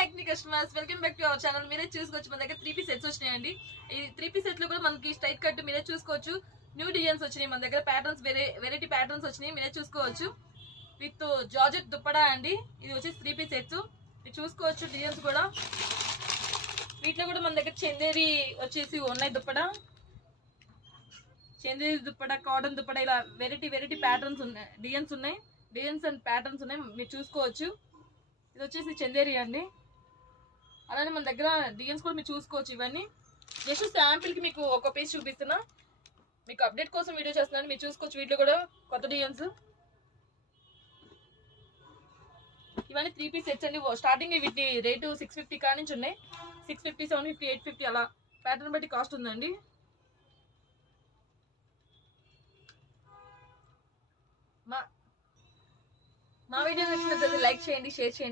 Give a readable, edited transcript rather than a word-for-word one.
యాక్ని customers, welcome back to our channel. మీరే చూసుకోవచ్చు, మన దగ్గర 3 పీస్ సెట్స్ వచ్చినాయండి. ఈ 3 పీస్ సెట్ లో కూడా మనకి స్ట్రైట్ కట్ మీరే చూసుకోవచ్చు. న్యూ డిజైన్స్ వచ్చినాయి మన దగ్గర, ప్యాటర్న్స్ వెరైటీ ప్యాటర్న్స్ వచ్చినాయి, మీరే చూసుకోవచ్చు. విత్ జార్జెట్ దుప్పడా అండి. ఇది వచ్చేసి 3 పీస్ సెట్స్, మీరు చూసుకోవచ్చు. డిజైన్స్ కూడా వీటిలో కూడా మన దగ్గర చందేరి వచ్చేసి ఉన్నాయి. దుప్పడా, చందేరి దుప్పడా, కాటన్ దుప్పడా, ఇలా వెరైటీ ప్యాటర్న్స్ ఉన్నాయి, డిజైన్స్ అండ్ ప్యాటర్న్స్ ఉన్నాయి, మీరు చూసుకోవచ్చు. ఇది వచ్చేసి చందేరి అండి. అలానే మన దగ్గర డిజైన్స్ కూడా మీరు చూసుకోవచ్చు. ఇవన్నీ జస్ట్ శాంపిల్ కి మీకు ఒక పీస్ చూపిస్తున్నా, మీకు అప్డేట్ కోసం వీడియో చేస్తున్నాను, మీరు చూసుకోవచ్చు. వీటిలో కూడా కొత్త డిజైన్స్. ఇవన్నీ 3 పీస్ సెట్స్ అండి. స్టార్టింగ్ వీటి రేటు 650 కాడ నుంచి ఉన్నాయి. 650, 750, 850 అలా ప్యాటర్న్ బట్టి కాస్ట్ ఉందండి. మా వీడియో నచ్చినట్లయితే లైక్ చేయండి, షేర్ చేయండి.